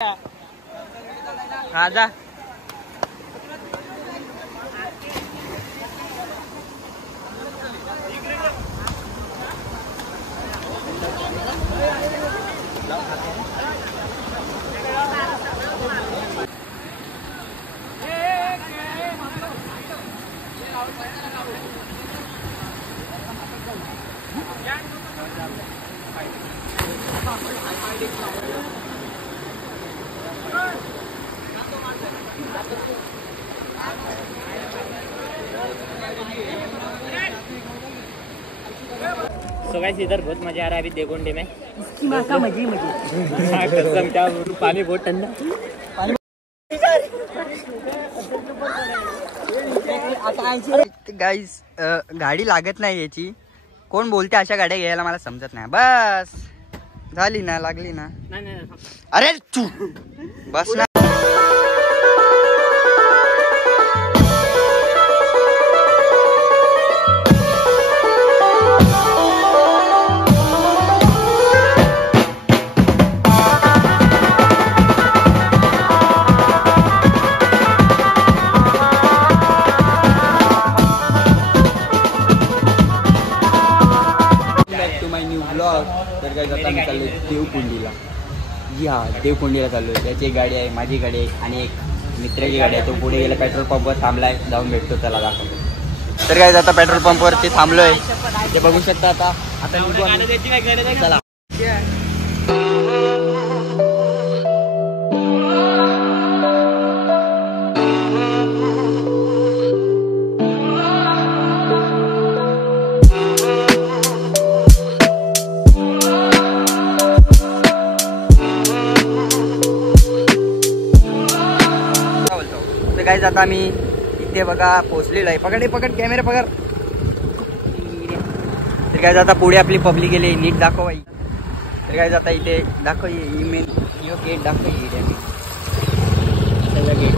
राजा so guys इधर बहुत मजा आ रहा है अभी देवकुंडी में। इसकी माँ का मजे कसम क्या पानी बहुत ठंडा। गाईज गाडी लागत नाही याची, कोण बोलते अशा गाड्या घ्यायला मला समजत नाही। बस झाली ना, लागली ना। अरे तू बस ना। तर काय आता आम्ही चाललोय देवकुंडीला। जी हा, देवकुंडीला चाललोय। त्याची एक गाडी आहे, माझी गाडी आहे आणि एक मित्राची गाडी आहे। तो पुढे गेला, पेट्रोल पंपवर थांबलाय, जाऊन भेटतो त्याला, दाखवतो। तर काय आता पेट्रोल पंपवरती थांबलोय, ते बघू शकता। आता निघू आम्ही, चला। गाइस आता आम्ही इथे बघा पोहोचलेलो आहे। पकड कॅमेरा पकड। तर गाइस आता पुढे आपली पब्लिक गेली, नीट दाखव बाई। तर गाइस आता इथे दाखव, मेन यो गेट दाखव, सगळं गेट।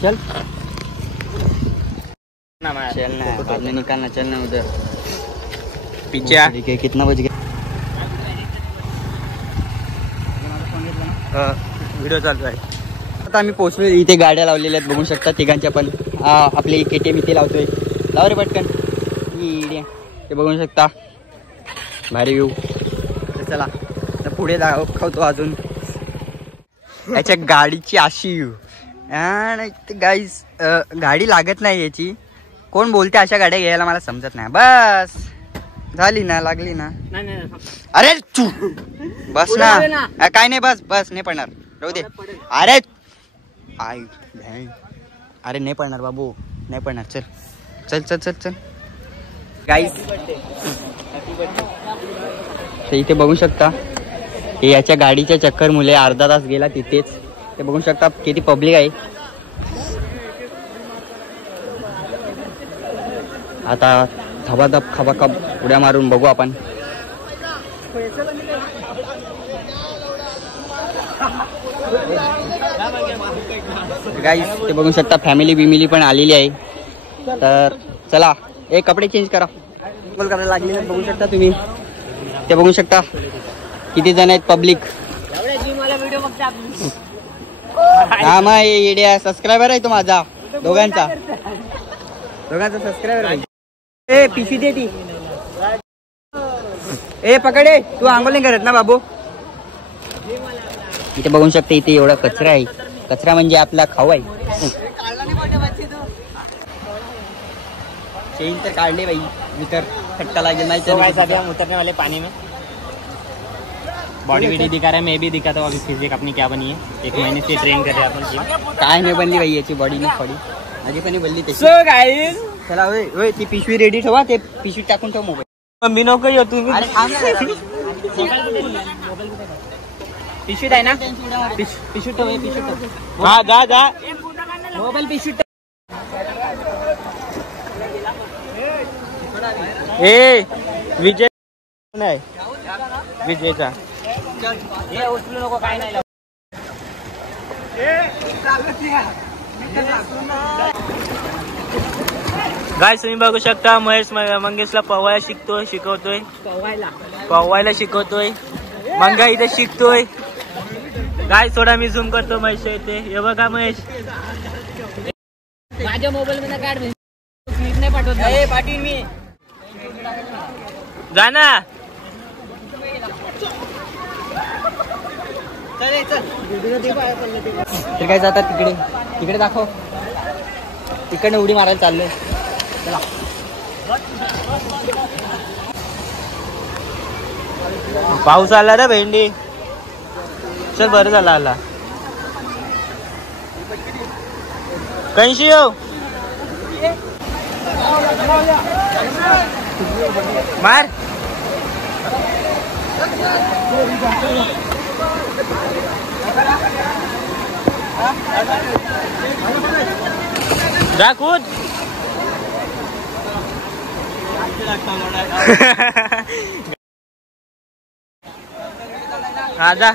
चल ना, बाद में निकालना, चलना उधर पीछे। ठीक है, कितना बज गया? व्हिडिओ चालू आहे। आता आम्ही पोहोचलो, इथे गाड्या लावलेल्या आहेत, बघू शकता तिघांच्या पण। आपले KTM इथे लावतोय, लाव रे पटकन। ते बघू शकता, भारी व्ह्यू। चला तर पुढे दाखवतो अजून याच्या गाडीची अशी व्ह्यू। गाईज गाडी लागत नाही याची, कोण बोलते अशा गाड्या घ्यायला मला समजत नाही। बस झाली ना, लागली ना। अरे तू बस ना, काय नाही, बस नाही पडणार, राहू दे। अरे अरे नाही पडणार बाबू, नाही पडणार। चल चल चल चल गाईज, तर इथे बघू शकता, हे याच्या गाडीच्या चक्कर मुले अर्धा तास गेला तिथेच। ते बघू शकता किती पब्लिक आहे। आता धबाधब खबाखब उड्या मारून बघू आपण। गाईस ते बघू शकता, फॅमिली बिमिली पण आलेली आहे। तर चला, एक कपडे चेंज करा, करायला लागले, बघू शकता तुम्ही। ते बघू शकता किती जण आहेत पब्लिक। हा मग येड्या, सबस्क्रायबर आहे तो माझा, दोघांचा सबस्क्रायबर आहे। ए पिशवी दे ती, ए पकडे, तू आंघोळ नाही करत ना बाबू। इथे बघू शकते, इथे एवढा कचरा आहे। कचरा म्हणजे आपला खाऊ आहे। चेन तर काढले बाई, मी तर खट्टा लागेल नाही। हम उतरने वाले पानी में, बॉडी वीडियो दिखा रहा है, मैं भी दिखाता हूँ अभी फिजिक अपनी क्या बनी है। 1 महीने से ट्रेन कर रहे हैं अपन। काय नाही बनली बाई याची बॉडी, नाही पडी माझी पण बनली त्याची। सो गाइस चला होय ती पिशवी रेडी ठेवा, ते पिशवी टाकून ठेव मोबाईल। मम्मी नको येऊ तुम्ही। अरे थांब ना, पिशवीत आहे ना पिशवी ठेव हा जा जा मोबाईल पिशवी ए विजय कोण आहे विजयचा हे उचलू नको काय नाही गाइस तुम्ही बघू शकता महेश मंगेशला पवायला शिकवतोय पवायला शिकवतोय मंगा इथे शिकतोय गाइस थोडा मी झूम करतो महेश इथे हे बघा महेश माझ्या मोबाईल मध्ये काढ नाही पाठवत पाठवीन मी जा ना तर काय जातात तिकडे दाखव तिकडे उडी मारायला चाललोय चला पाऊस आला रे भेंडी चल बरं झाला आला कैशी येऊ मार जा कूद हा जा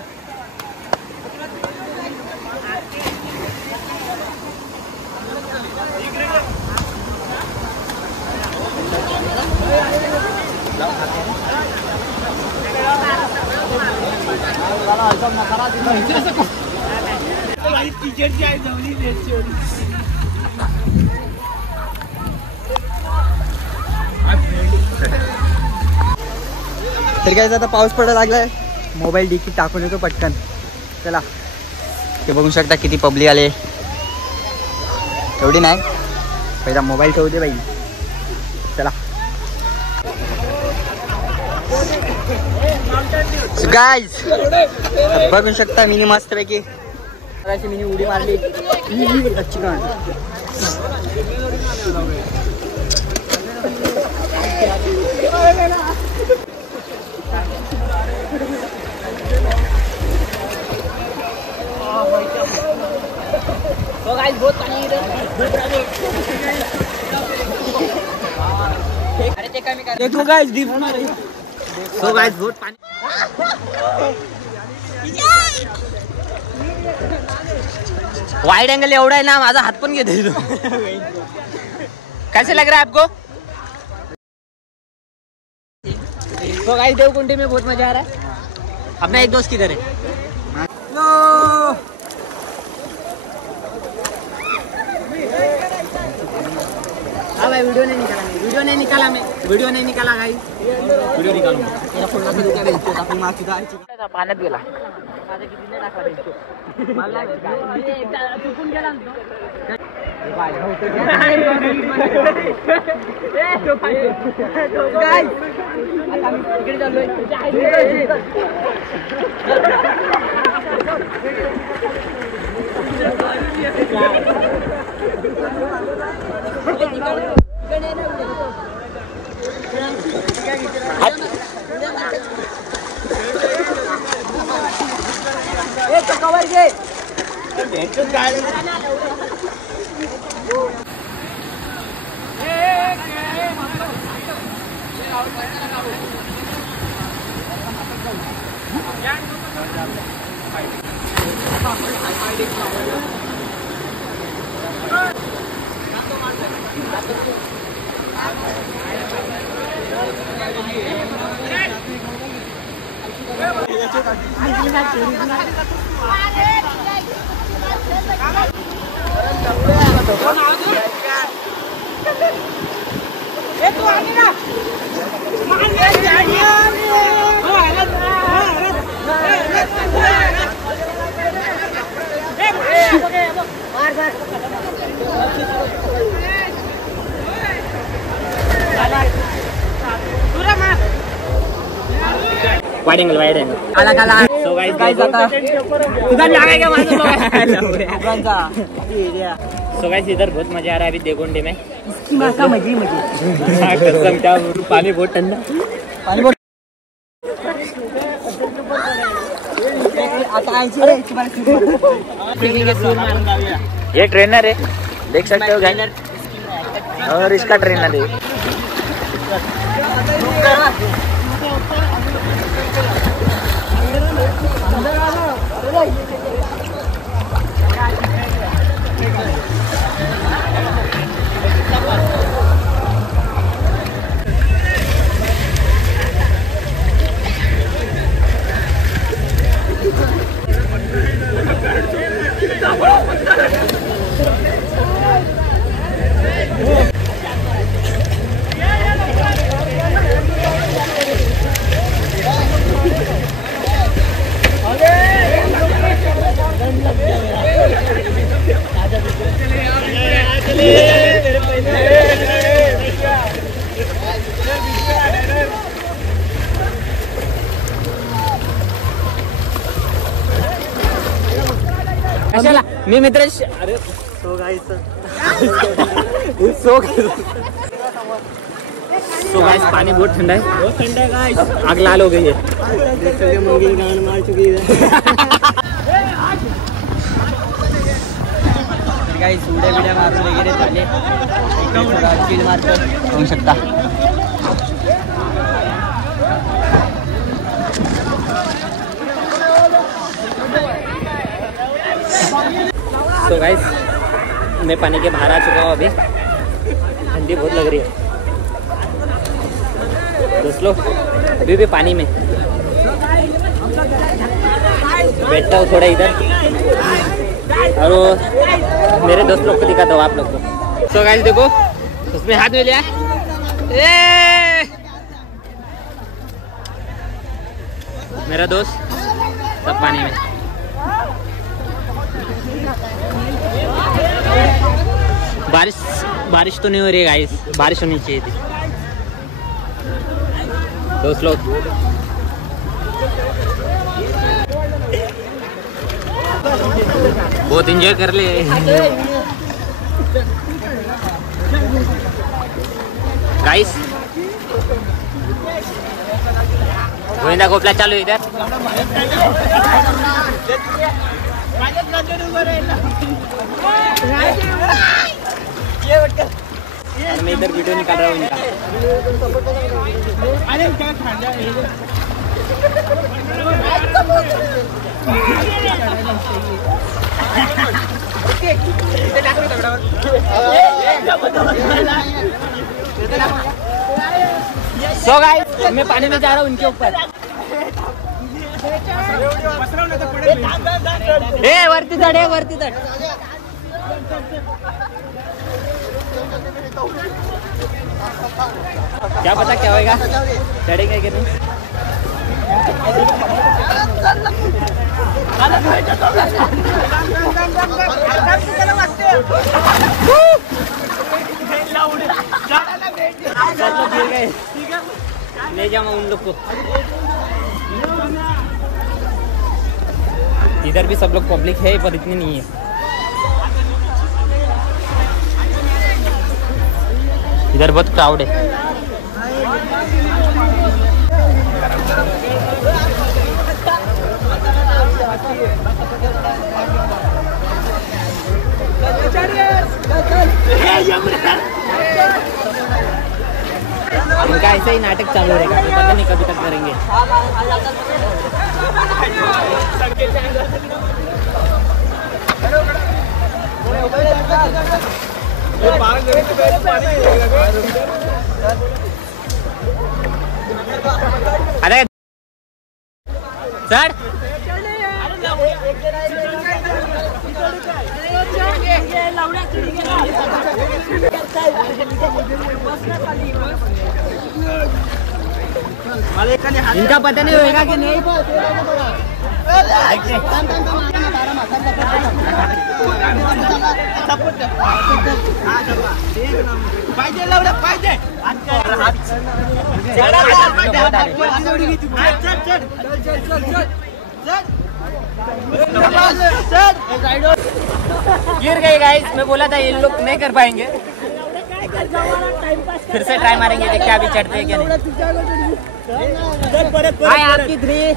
तर काय आता पाऊस पडायला लागलाय मोबाईल डिकीत टाकून येतो पटकन चला ते बघू शकता किती पब्लिक आले एवढी नाही पहिला मोबाईल ठेवू दे बाई चला गाइस बघू शकता मिनी मस्त पैकी मिनी उडी मारली तो गाइस बहुत पानी इधर अरे ते कमी कर देखो गाइस तो गाइस बहुत पानी वाइड एंगल एवढा है ना माझा हात पण घेते तू कैसे लग रहा है आपको तो गाइस देवकुंडी में बहुत मजा आ रहा है अपना एक दोस्त किधर है हाँ भाई वीडियो नहीं निकाला भाई वीडियो निकालूंगा पाण्यात गेला तिकडे चाललोय कवर घे वाइड एंगल काला काला सो गाइस आता उधर लगाएगा मानो सो गाइस इधर बहुत मजा आ रहा है अभी देवकुंडी में इसकी मां का मजे कसम क्या पानी बहुत ठंडा पानी बहुत ये ट्रेनर है, देख सकते हो गाइस, और इसका ट्रेनर है। मी मित्र अरे सो गाइस पानी बहुत ठंडा है, गाइस। आग लाल हो गई है, मंगी गान मार चुकी है। गाइस उड्या बिड्या मारून वगैरे झाले, थोडा चिल मारतो होऊ शकता। तो गाइस मैं पानी के बाहर आ चुका हूँ, अभी ठंडी बहुत लग रही है दोस्तों। अभी भी पानी में बैठता हूँ थोड़ा इधर, और मेरे दोस्त लोग को दिखाता हूँ आप लोग को। तो गाइस देखो, उसमें हाथ में लिया मेरा दोस्त, सब पानी में। बारिश तो नहीं हो रही है गाइस, बारिश होनी चाहिए थी दोस्त लोग। बहुत एंजॉय कर ले गाइस। गोविंदा गोपला चालू इधर। मैं इधर वीडियो निकाल रहा हूँ इनका। सो गाइस मैं पानी में जा रहा हूँ उनके ऊपर। वरती चढ़, वरती चढ़। क्या पता क्या होएगा, चढ़ेंगे कि नहीं। ले जाऊँ उन लोग को। इधर भी सब लोग पब्लिक है, पर इतनी नहीं है। इधर बहुत क्राउड है। इनका ऐसे ही नाटक चालू रहेगा, पता नहीं कभी तक करेंगे। अरे सर इनका पता नहीं होगा कि नहीं। गिर गए गाइस, मैं बोला था ये लोग नहीं कर पाएंगे। फिर से ट्राई मारेंगे, देखते अभी चढ़ते हैं क्या नहीं। हाय आपकी 3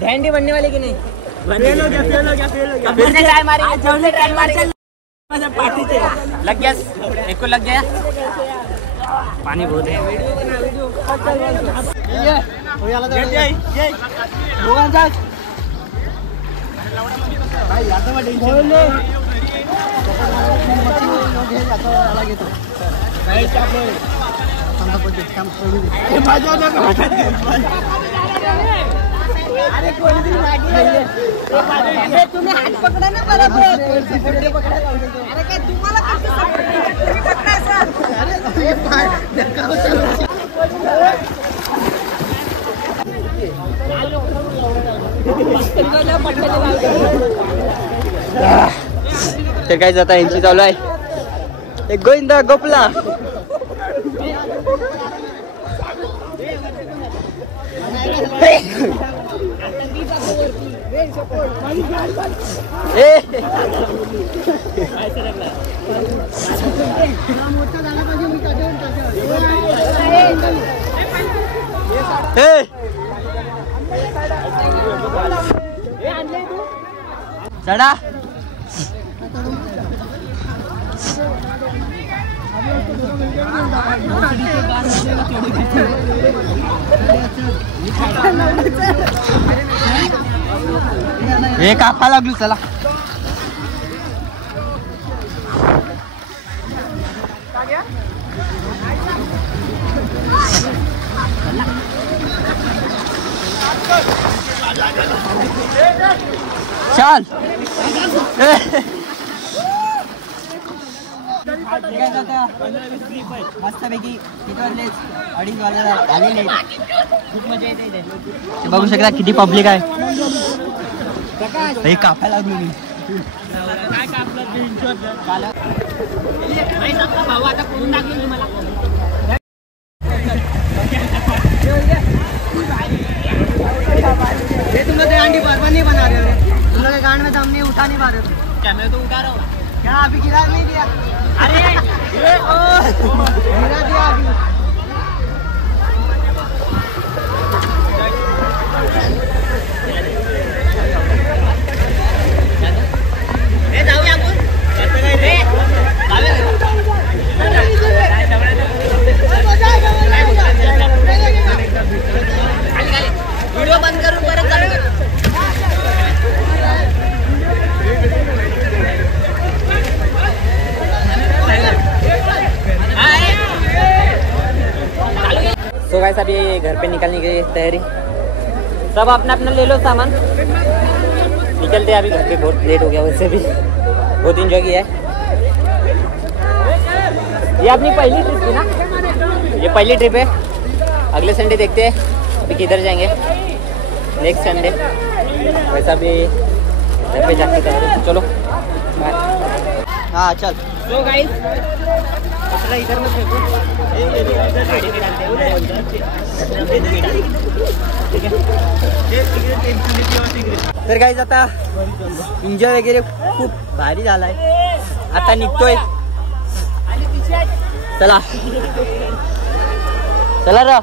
ढैंडी बनने वाले की नहीं फेल हो गया फिर से ट्राई मारेंगे पार्टी से लग गया एक को लग गया पानी बहुत है तुम्ही हात पकडा ना बरोबर अरे काय तुम्हाला तर काय जाता यांची चालू आहे एक गोविंदा गोपला चढा हे कापा लागलो चला चल मस्तपैकी किती वाजले 2:30 वाजता आलेले खूप मजा येते इथे बघू शकता किती पब्लिक आहे हे कापायला लागलो मी काय कापलं भाऊ आता करून टाकेल तुम्हाला तुम लोग अंडी बर्बाद नहीं बना रहे हो तुम लोग के गांड में दम नहीं उठा नहीं पा रहे हो कैमरा तो उठा रहा हूँ क्या अभी गिरा नहीं दिया अरे गिरा दिया अभी जाऊया व्हिडिओ बंद करून परत चालू सो गाइस अभी घर पे निकलने की तैयारी सब अपना अपना ले लो सामान निकलते हैं अभी घर पे बहुत लेट हो गया वैसे भी बहुत इंजॉय किया है ये अपनी पहली ट्रिप थी ना ये पहली ट्रिप है अगले संडे देखते हैं अभी किधर जाएंगे नेक्स्ट संडे वैसा भी घर पे जाके तैयारी चलो हाँ चल तो गाइस इधर मत फेंको गाड़ी में डालते हैं तर काय आता एन्जॉय वगैरे खूप भारी झालाय आता निघतोय चला चला र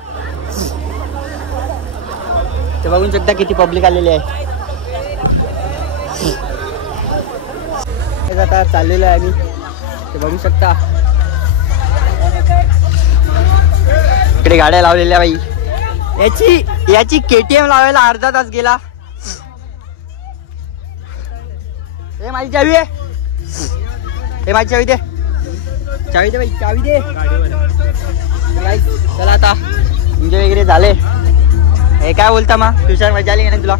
ते बघून शकता किती पब्लिक आलेली आहे आता चाललेलो आहे आम्ही ते बघू शकता इकडे गाड्या लावलेल्या बाई याची KTM लावायला अर्धा तास गेला ए माझी चावी आहे ए माझी चावी दे बाई चावी दे चला आता एन्जॉय वगैरे झाले हे काय बोलता मग तुषार मजा आली का नाही तुला